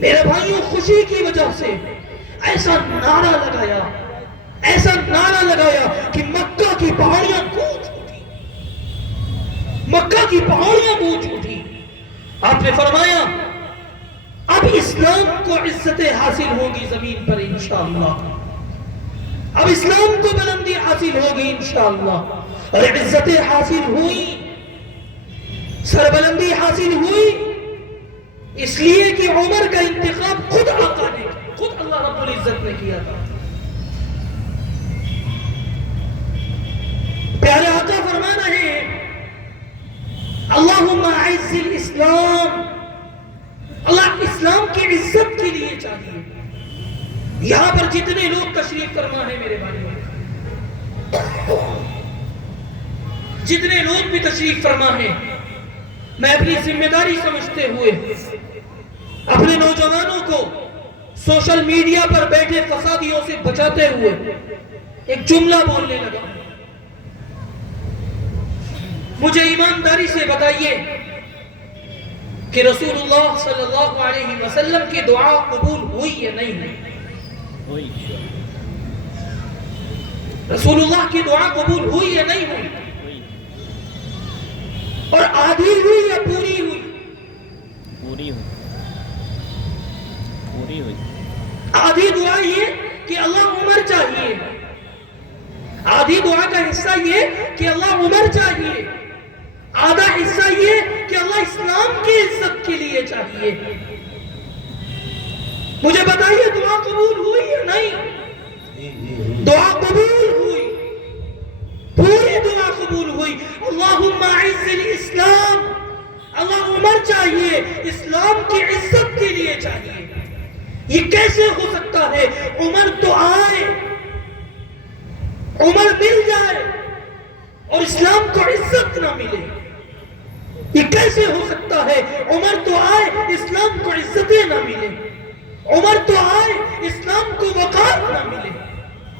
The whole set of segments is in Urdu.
میرے بھائیوں خوشی کی وجہ سے ایسا نعرہ لگایا کہ مکہ کی پہاڑیاں گونج اٹھی، مکہ کی پہاڑیاں گونج اٹھی۔ آپ نے فرمایا اب اسلام کو عزت حاصل ہوگی زمین پر انشاءاللہ، اب اسلام کو بلندی حاصل ہوگی انشاءاللہ۔ اور عزت حاصل ہوئی، سربلندی حاصل ہوئی، اس لیے کہ عمر کا انتخاب خود آقا نے، خود اللہ رب العزت نے کیا تھا۔ پیارے آقا فرما رہے ہیں اللہم اعز الاسلام، اللہ اسلام کی عزت کے لیے چاہیے۔ یہاں پر جتنے لوگ تشریف فرما ہے میرے بھائیوں، جتنے لوگ بھی تشریف فرما ہے، میں اپنی ذمہ داری سمجھتے ہوئے اپنے نوجوانوں کو سوشل میڈیا پر بیٹھے فسادیوں سے بچاتے ہوئے ایک جملہ بولنے لگا۔ مجھے ایمانداری سے بتائیے کہ رسول اللہ صلی اللہ علیہ وسلم کی دعا قبول ہوئی یا نہیں ہوئی؟ رسول اللہ کی دعا قبول ہوئی یا نہیں ہوئی؟ اور آدھی ہوئی یا پوری ہوئی؟ پوری ہوئی۔ آدھی دعا یہ کہ اللہ عمر چاہیے، آدھی دعا کا حصہ یہ کہ اللہ عمر چاہیے، آدھا حصہ یہ کہ اللہ اسلام کی عزت کے لیے چاہیے۔ مجھے بتائیے دعا قبول ہوئی یا نہیں؟ دعا قبول ہوئی، پوری دعا قبول ہوئی۔ اللہم اعز الاسلام، اللہ عمر چاہیے، اسلام کی عزت کے لیے چاہیے۔ یہ کیسے ہو سکتا ہے؟ عمر تو آئے، عمر مل جائے اور اسلام کو عزت نہ ملے، یہ کیسے ہو سکتا ہے؟ عمر تو آئے، اسلام کو عزتیں نہ ملے، عمر تو آئے، اسلام کو وقار نہ ملے،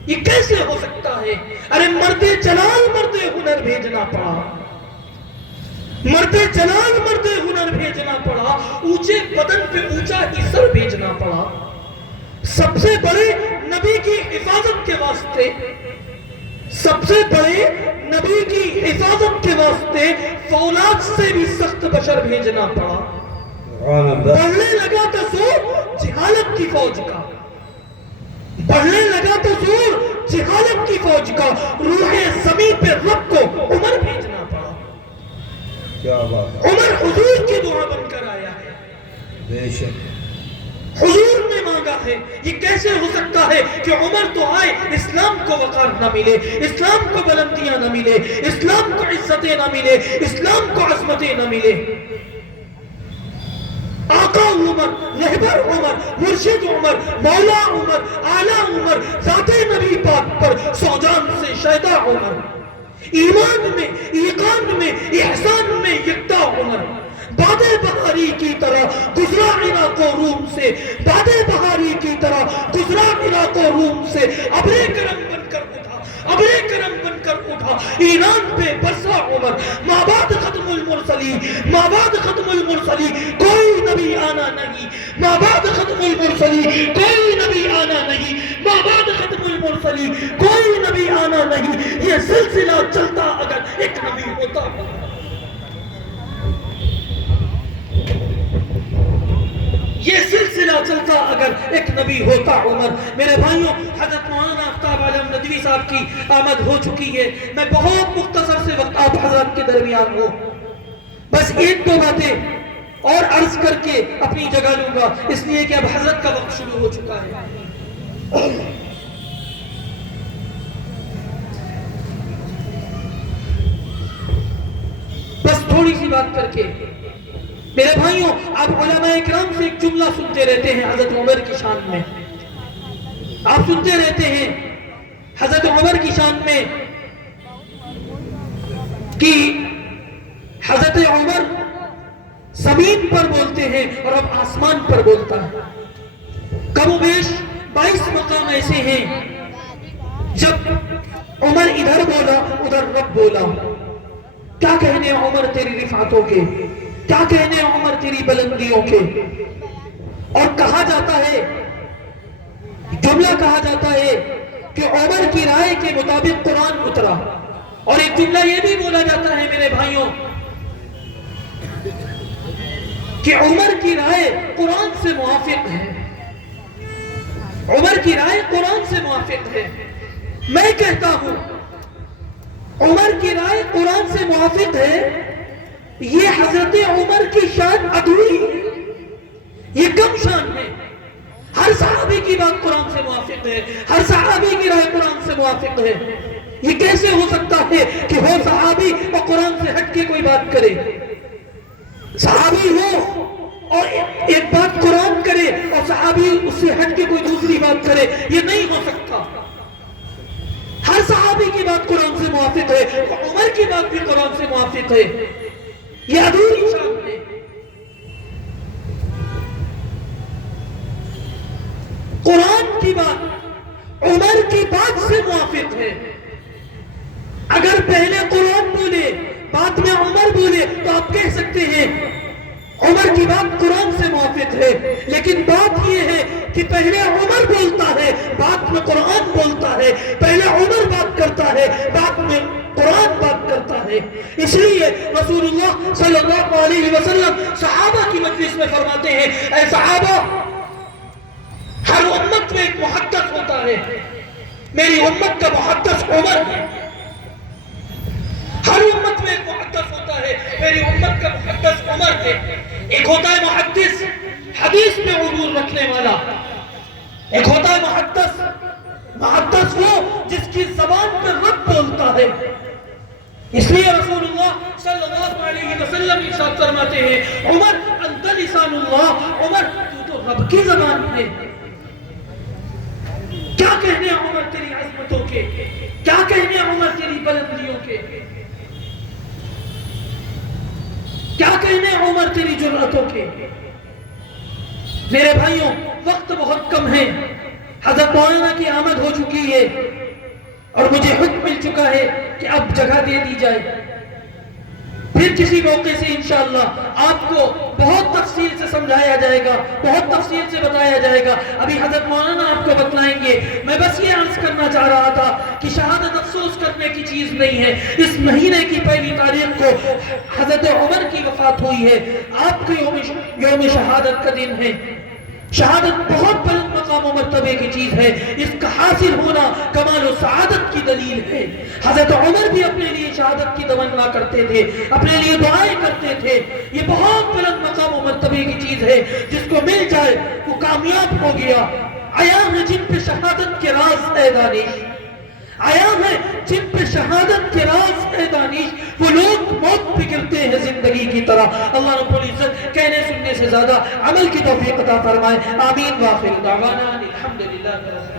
یہ کیسے ہو سکتا ہے؟ ارے مرد جلال مرد ہنر بھیجنا پڑا، مرد جلال مرد ہنر بھیجنا پڑا، اونچے بدن پہ اونچا ہی سر بھیجنا پڑا، سب سے بڑے نبی کی حفاظت کے واسطے، سب سے بڑے نبی کی حفاظت کے واسطے فولاد سے بھی سخت بشر بھیجنا پڑا۔ بڑھنے لگا تو زور جہالت کی فوج کا، بڑھنے لگا تو زور جہالت کی فوج کا، روح زمین پہ رب کو عمر بھیجنا پڑا۔ عمر حضور کی دعا بن کر آیا ہے، بے شک حضور نے مانگا ہے۔ یہ کیسے ہو سکتا ہے کہ عمر تو آئے، اسلام کو وقار نہ ملے، اسلام کو بلندیاں نہ ملے، اسلام کو عزتیں نہ ملے، اسلام کو عظمتیں نہ ملے؟ آقا عمر، رہبر عمر، مرشد عمر، مولا عمر، اعلیٰ عمر، ذات نبی پاک پر سوجان سے شیدا عمر، ایمان میں، ایقان میں، احسان میں یکتا عمر، باد بہاری کی طرح گزرا عراق و روم سے، باد بہاری کی طرح گزرا عراق و روم سے، ابر کرم بن کر اٹھا، ابر کرم بن کر اٹھا، ایران پہ برسا عمر۔ مابعد ختم المرسلی، مابعد ختم المرسلی، کوئی نبی آنا نہیں، مابعد ختم المرسلی، کوئی نبی آنا نہیں، مابعد ختم المرسلی، کوئی نبی آنا نہیں۔ یہ سلسلہ چلتا اگر ایک نبی ہوتا، یہ سلسلہ چلتا اگر ایک نبی ہوتا عمر۔ میرے بھائیوں، حضرت مولانا آفتاب عالم ندوی صاحب کی آمد ہو چکی ہے، میں بہت مختصر سے وقت آپ حضرات کے درمیان ہوں، بس ایک دو باتیں اور عرض کر کے اپنی جگہ لوں گا، اس لیے کہ اب حضرت کا وقت شروع ہو چکا ہے۔ بس تھوڑی سی بات کر کے میرے بھائیوں، آپ علماء اکرام سے ایک جملہ سنتے رہتے ہیں حضرت عمر کی شان میں، آپ سنتے رہتے ہیں حضرت عمر کی شان میں کہ حضرت عمر زمین پر بولتے ہیں اور اب آسمان پر بولتا ہے۔ کم و بیش 22 مقام ایسے ہیں جب عمر ادھر بولا ادھر رب بولا۔ کیا کہنے عمر تیری رفعتوں کے، کیا کہنے عمر تیری بلندیوں کے، اور کہا جاتا ہے، جملہ کہا جاتا ہے کہ عمر کی رائے کے مطابق قرآن اترا، اور ایک جملہ یہ بھی بولا جاتا ہے میرے بھائیوں کہ عمر کی رائے قرآن سے موافق ہے، عمر کی رائے قرآن سے موافق ہے۔ میں کہتا ہوں عمر کی رائے قرآن سے موافق ہے، یہ حضرت عمر کی شان ادھوری ہے، یہ کم شان ہے۔ ہر صحابی کی بات قرآن سے موافق ہے، ہر صحابی کی رائے قرآن سے موافق ہے۔ یہ کیسے ہو سکتا ہے کہ وہ صحابی اور قرآن سے ہٹ کے کوئی بات کرے، صحابی ہو اور ایک بات قرآن کرے اور صحابی اس سے ہٹ کے کوئی دوسری بات کرے؟ یہ نہیں ہو سکتا۔ ہر صحابی کی بات قرآن سے موافق ہے، عمر کی بات بھی قرآن سے موافق ہے، یہ ادھوری شان ہے۔ قرآن کی بات عمر کی بات سے موافق ہے۔ اگر پہلے قرآن بولے بعد میں عمر بولے تو آپ کہہ سکتے ہیں عمر کی بات قرآن سے موافق ہے، لیکن بات یہ ہے کہ پہلے عمر بولتا ہے بعد میں قرآن بولتا ہے، پہلے عمر بات کرتا ہے بعد میں قرآن بات کرتا ہے۔ اس لیے رسول اللہ صلی اللہ علیہ وسلم صحابہ کی مجلس میں فرماتے ہیں، اے صحابہ، ہر امت میں ایک محدث ہوتا ہے، میری امت کا محدث عمر ہے۔ ہر امت میں ایک محدث ہوتا ہے، میری امت کا محدث عمر ہے۔ ایک ہوتا ہے محدث حدیث میں عبور رکھنے والا، ایک ہوتا ہے محدث وہ جس کی زبان پر رب بولتا ہے۔ اس لیے رسول اللہ صلی اللہ علیہ وسلم ارشاد فرماتے ہیں، عمر انت لسان اللہ، عمر تو رب کی زبان ہے۔ کیا کہنے عمر تیری عظمتوں کے، کیا کہنے عمر تیری بلندیوں کے، کیا کہنے عمر تیری جرأتوں کے۔ میرے بھائیوں، وقت بہت کم ہے، حضرت مولانا کی آمد ہو چکی ہے اور مجھے حکم مل چکا ہے کہ اب جگہ دے دی جائے۔ پھر کسی موقع سے انشاءاللہ آپ کو بہت تفصیل سے سمجھایا جائے گا، بہت تفصیل سے بتایا جائے گا۔ ابھی حضرت مولانا آپ کو بتلائیں گے۔ میں بس یہ عرض کرنا چاہ رہا تھا کہ شہادت افسوس کرنے کی چیز نہیں ہے۔ اس مہینے کی پہلی تاریخ کو حضرت عمر کی وفات ہوئی ہے، آپ کے یوم شہادت کا دن ہے۔ شہادت بہت بلند مقام و مرتبے کی چیز ہے، اس کا حاصل ہونا کمال و سعادت کی دلیل ہے۔ حضرت عمر بھی اپنے لیے شہادت کی تمنا کرتے تھے، اپنے لیے دعائیں کرتے تھے۔ یہ بہت بلند مقام و مرتبے کی چیز ہے، جس کو مل جائے وہ کامیاب ہو گیا۔ آیا ہے جن پہ شہادت کے راز اے دانش، آیا ہے جن پہ شہادت کے راز اے دانش، وہ لوگ موت پہ گرتے ہیں زندگی کی طرح۔ اللہ رب العزت کہنے سننے سے زیادہ عمل کی توفیق عطا فرمائے۔ آمین۔ وآخر دعوانا الحمدللہ۔